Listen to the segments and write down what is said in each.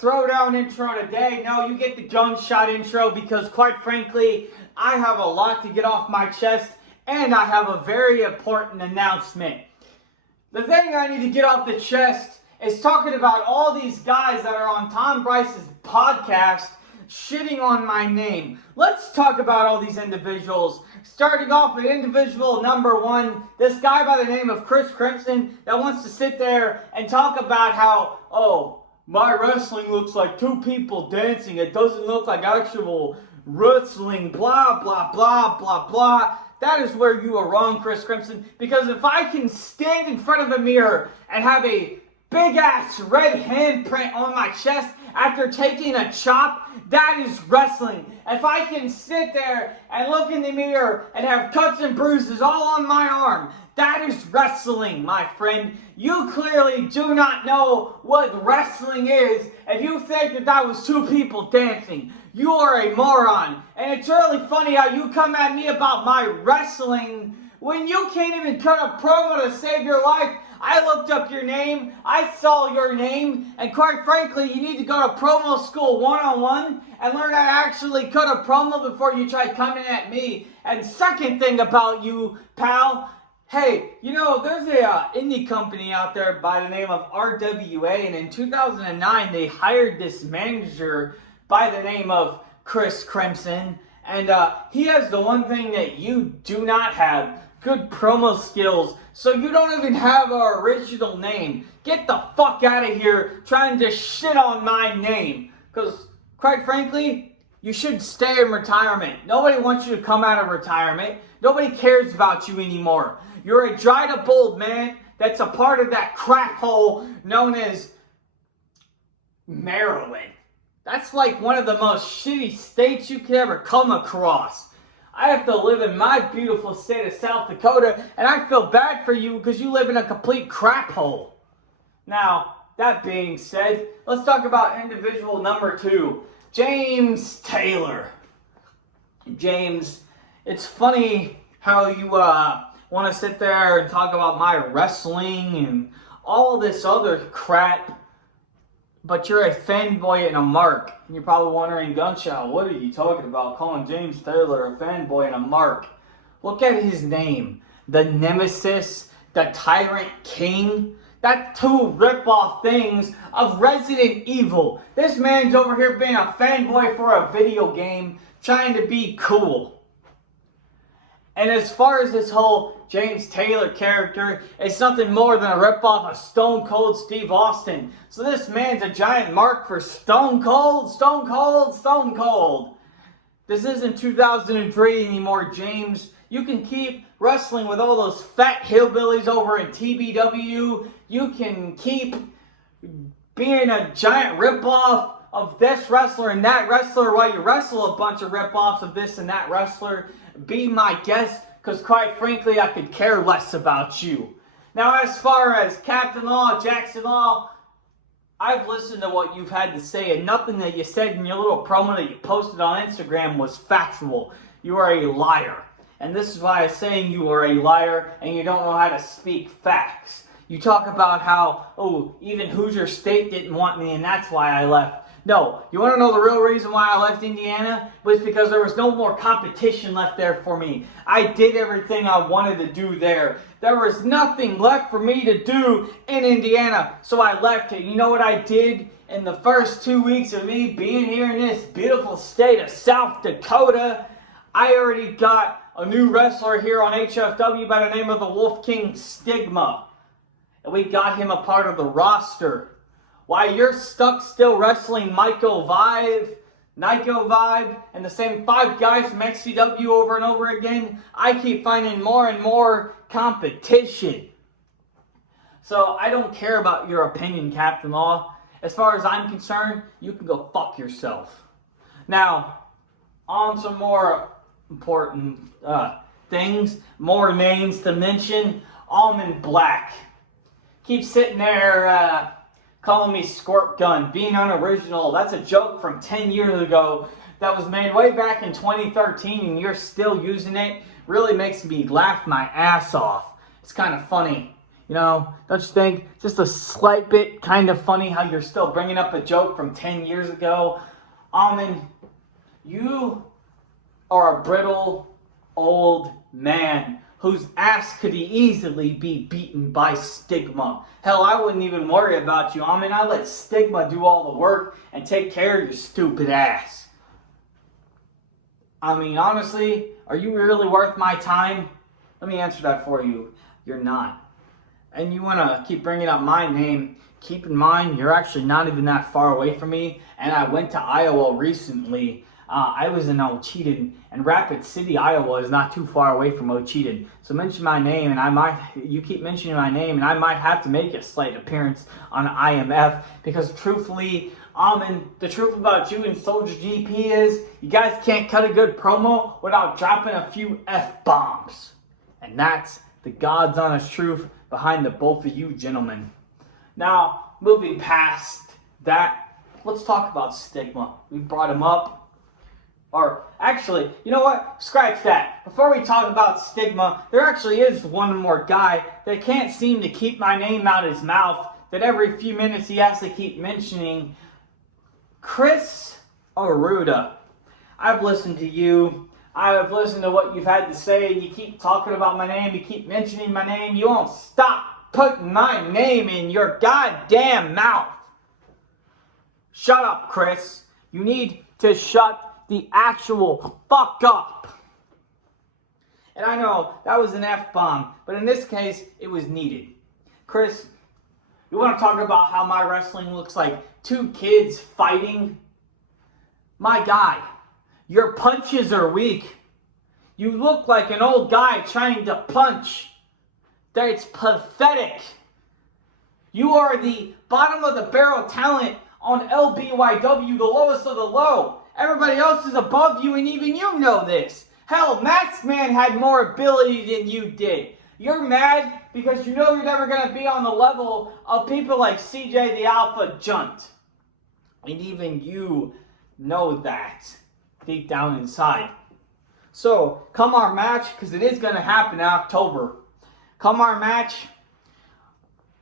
throwdown intro today. No, you get the gunshot intro because quite frankly, I have a lot to get off my chest and I have a very important announcement. The thing I need to get off the chest is talking about all these guys that are on Tom Bryce's podcast shitting on my name. Let's talk about all these individuals. Starting off with individual number one, this guy by the name of Chris Crimson that wants to sit there and talk about how, oh, my wrestling looks like two people dancing. It doesn't look like actual wrestling, blah, blah, blah, blah, blah. That is where you are wrong, Chris Crimson. Because if I can stand in front of a mirror and have a big-ass red handprint on my chest after taking a chop, that is wrestling. If I can sit there and look in the mirror and have cuts and bruises all on my arm, that is wrestling, my friend. You clearly do not know what wrestling is if you think that that was two people dancing. You are a moron. And it's really funny how you come at me about my wrestling when you can't even cut a promo to save your life. I looked up your name, I saw your name, and quite frankly, you need to go to promo school 101 and learn how to actually cut a promo before you try coming at me. And second thing about you, pal, hey, you know, there's a indie company out there by the name of RWA, and in 2009, they hired this manager by the name of Chris Crimson, and he has the one thing that you do not have: good promo skills. So you don't even have our original name. Get the fuck out of here trying to shit on my name. Because, quite frankly, you should stay in retirement. Nobody wants you to come out of retirement. Nobody cares about you anymore. You're a dried up old man that's a part of that crack hole known as Maryland. That's like one of the most shitty states you could ever come across. I have to live in my beautiful state of South Dakota, and I feel bad for you because you live in a complete crap hole. Now, that being said, let's talk about individual number two, James Taylor. James, it's funny how you want to sit there and talk about my wrestling and all this other crap, but you're a fanboy and a mark. And you're probably wondering, Gunshot, what are you talking about? Calling James Taylor a fanboy and a mark. Look at his name. The Nemesis, the Tyrant King. That's two rip-off things of Resident Evil. This man's over here being a fanboy for a video game, trying to be cool. And as far as this whole James Taylor character, it's nothing more than a ripoff of Stone Cold Steve Austin. So this man's a giant mark for Stone Cold, Stone Cold, Stone Cold. This isn't 2003 anymore, James. You can keep wrestling with all those fat hillbillies over in TBW. You can keep being a giant ripoff of this wrestler and that wrestler while you wrestle a bunch of ripoffs of this and that wrestler. Be my guest, because quite frankly, I could care less about you. Now, as far as Captain Law, Jackson Law, I've listened to what you've had to say, and nothing that you said in your little promo that you posted on Instagram was factual. You are a liar. And this is why I'm saying you are a liar, and you don't know how to speak facts. You talk about how, oh, even Hoosier State didn't want me, and that's why I left. No, you want to know the real reason why I left Indiana? Was because there was no more competition left there for me. I did everything I wanted to do there. There was nothing left for me to do in Indiana, so I left it. You know what I did in the first 2 weeks of me being here in this beautiful state of South Dakota? I already got a new wrestler here on HFW by the name of the Wolf King Stigma. And we got him a part of the roster. Why you're stuck still wrestling Nico Vibe, and the same 5 guys from XCW over and over again, I keep finding more and more competition. So I don't care about your opinion, Captain Law. As far as I'm concerned, you can go fuck yourself. Now, on some more important things, more names to mention. Almond Black. Keep sitting there calling me Squirt Gun, being unoriginal. That's a joke from 10 years ago that was made way back in 2013 and you're still using it. Really makes me laugh my ass off. It's kind of funny. Don't you think? Just a slight bit kind of funny how you're still bringing up a joke from 10 years ago. Almond, you are a brittle old man whose ass could easily be beaten by Stigma. Hell, I wouldn't even worry about you, Almond. I'd let Stigma do all the work and take care of your stupid ass. I mean, honestly, are you really worth my time? Let me answer that for you. You're not. And you want to keep bringing up my name. Keep in mind, you're actually not even that far away from me. And I went to Iowa recently. I was in Ocheyedan, and Rapid City, Iowa is not too far away from Ocheyedan. So mention my name, and you keep mentioning my name, and I might have to make a slight appearance on IMF, because truthfully, Almond, the truth about you and Soldier GP is, you guys can't cut a good promo without dropping a few F-bombs. And that's the God's honest truth behind the both of you gentlemen. Now, moving past that, let's talk about Stigma. We brought him up. Or, actually, you know what? Scratch that. Before we talk about Stigma, there actually is one more guy that can't seem to keep my name out of his mouth, that every few minutes he has to keep mentioning. Chris Aruda. I've listened to you. I've listened to what you've had to say, and you keep talking about my name. You keep mentioning my name. You won't stop putting my name in your goddamn mouth. Shut up, Chris. You need to shut the actual fuck up. And I know that was an F-bomb, but in this case, it was needed. Chris, you want to talk about how my wrestling looks like two kids fighting? My guy, your punches are weak. You look like an old guy trying to punch. That's pathetic. You are the bottom of the barrel talent on LBYW, the lowest of the low. Everybody else is above you, and even you know this. Hell, Masked Man had more ability than you did. You're mad because you know you're never going to be on the level of people like CJ the Alpha Junt. And even you know that deep down inside. So, come our match, because it is going to happen in October. Come our match,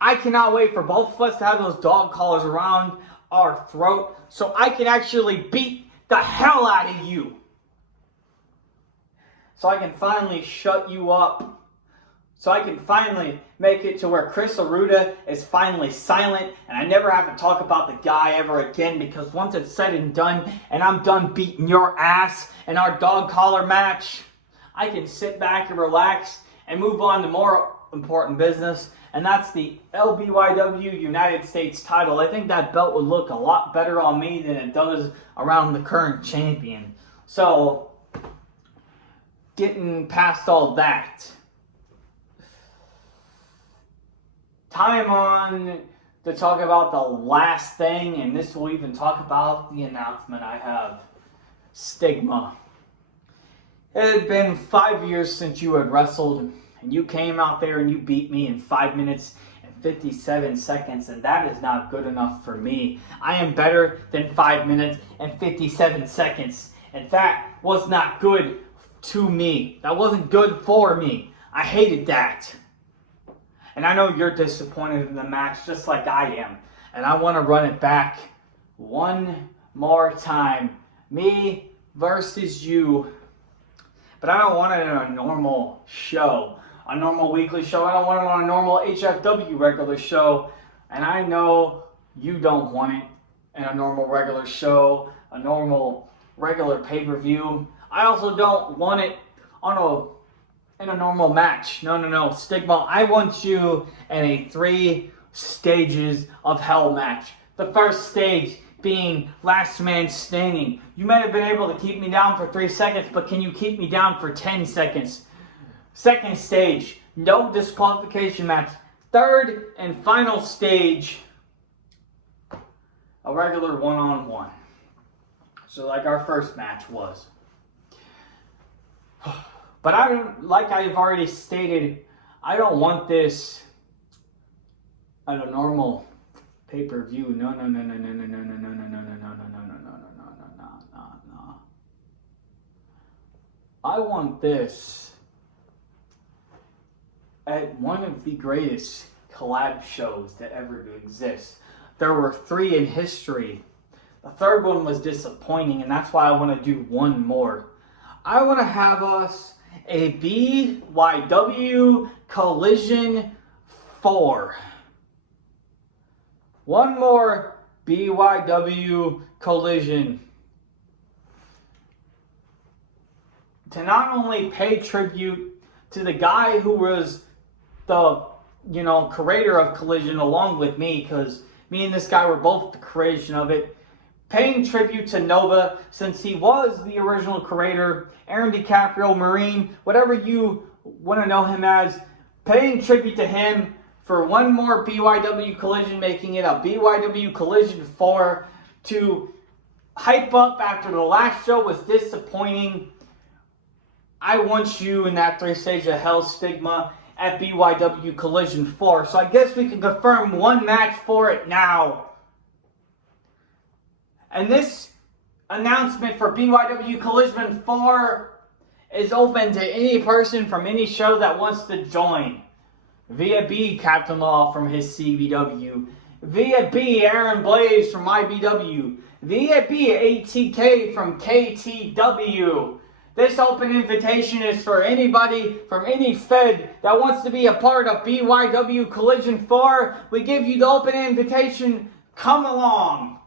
I cannot wait for both of us to have those dog collars around our throat so I can actually beat the hell out of you. So I can finally shut you up. So I can finally make it to where Chris Aruda is finally silent and I never have to talk about the guy ever again, because once it's said and done and I'm done beating your ass in our dog collar match, I can sit back and relax and move on to more important business, and that's the LBYW United States title. I think that belt would look a lot better on me than it does around the current champion. So, getting past all that, time on to talk about the last thing, and this will even talk about the announcement I have. Stigma. It had been 5 years since you had wrestled, and you came out there and you beat me in 5 minutes and 57 seconds, and that is not good enough for me. I am better than 5 minutes and 57 seconds, and that was not good to me. That wasn't good for me. I hated that. And I know you're disappointed in the match just like I am, and I want to run it back one more time. Me versus you. But I don't want it in a normal show. A normal weekly show. I don't want it on a normal HFW regular show. And I know you don't want it in a normal regular show. A normal regular pay-per-view. I also don't want it in a normal match. No. Stigma, I want you in a 3 stages of hell match. The first stage being last man standing. You may have been able to keep me down for 3 seconds, but can you keep me down for 10 seconds? Second stage, no disqualification match. Third and final stage, a regular one-on-one. So like our first match was. But I don't, like I've already stated, I don't want this at a normal pay-per-view. No. I want this at one of the greatest collab shows to ever exist. There were 3 in history. The third one was disappointing, and that's why I want to do one more. I want to have us a BYW Collision 4. One more BYW Collision. To not only pay tribute to the guy who was the, creator of Collision along with me, because me and this guy were both the creation of it. Paying tribute to Nova, since he was the original creator, Aaron DiCaprio, Marine, whatever you want to know him as. Paying tribute to him for one more BYW Collision, making it a BYW Collision 4 to hype up after the last show was disappointing. I want you in that 3-stage of hell stigma at BYW Collision 4. So I guess we can confirm one match for it now. And this announcement for BYW Collision 4 is open to any person from any show that wants to join. Via B, Captain Law from his CBW. Via B, Aaron Blaze from IBW. Via B, ATK from KTW. This open invitation is for anybody from any Fed that wants to be a part of BYW Collision 4. We give you the open invitation. Come along.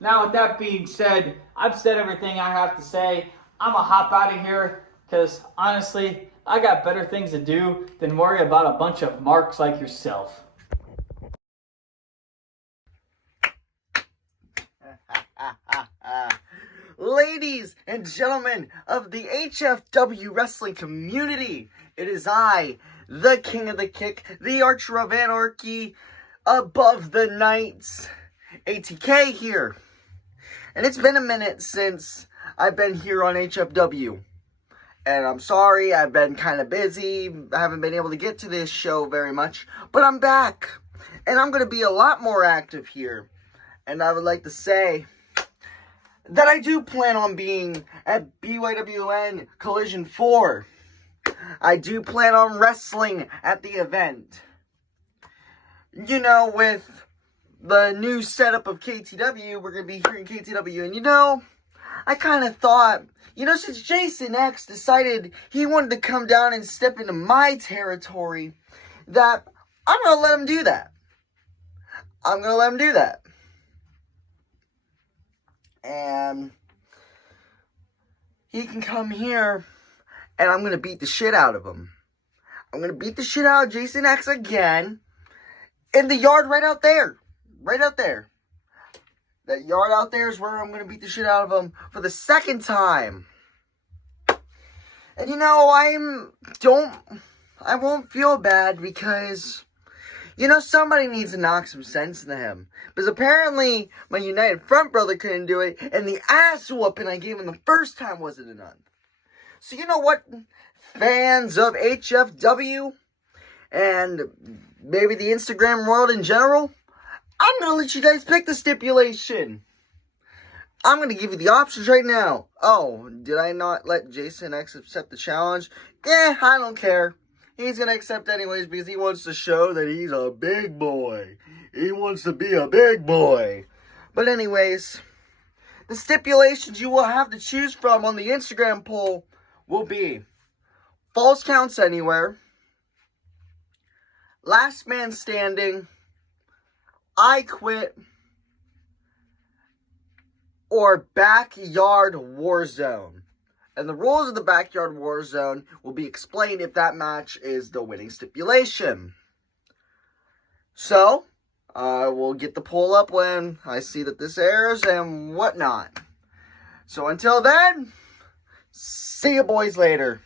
Now, with that being said, I've said everything I have to say. I'm going to hop out of here because, honestly, I got better things to do than worry about a bunch of marks like yourself. Ladies and gentlemen of the HFW wrestling community, it is I, the King of the Kick, the Archer of Anarchy, above the Knights, ATK here. And it's been a minute since I've been here on HFW. And I'm sorry, I've been kind of busy. I haven't been able to get to this show very much. But I'm back. And I'm going to be a lot more active here. And I would like to say that I do plan on being at BYWN Collision 4. I do plan on wrestling at the event. With the new setup of KTW, we're going to be here in KTW. And I kind of thought, since Jason X decided he wanted to come down and step into my territory, that I'm going to let him do that. And he can come here, and I'm going to beat the shit out of him. I'm going to beat the shit out of Jason X again, in the yard right out there. Right out there. That yard out there is where I'm going to beat the shit out of him for the second time. And I won't feel bad because, somebody needs to knock some sense into him. Because apparently my United Front brother couldn't do it, and the ass whooping I gave him the first time wasn't enough. So you know what, fans of HFW, and maybe the Instagram world in general, I'm going to let you guys pick the stipulation. I'm going to give you the options right now. Oh, did I not let Jason X accept the challenge? I don't care. He's going to accept anyways because he wants to show that he's a big boy. He wants to be a big boy. But anyways, the stipulations you will have to choose from on the Instagram poll will be false counts anywhere, last man standing, I quit, or backyard war zone. And the rules of the backyard war zone will be explained if that match is the winning stipulation. So, I will get the poll up when I see that this airs and whatnot. So until then, see you boys later.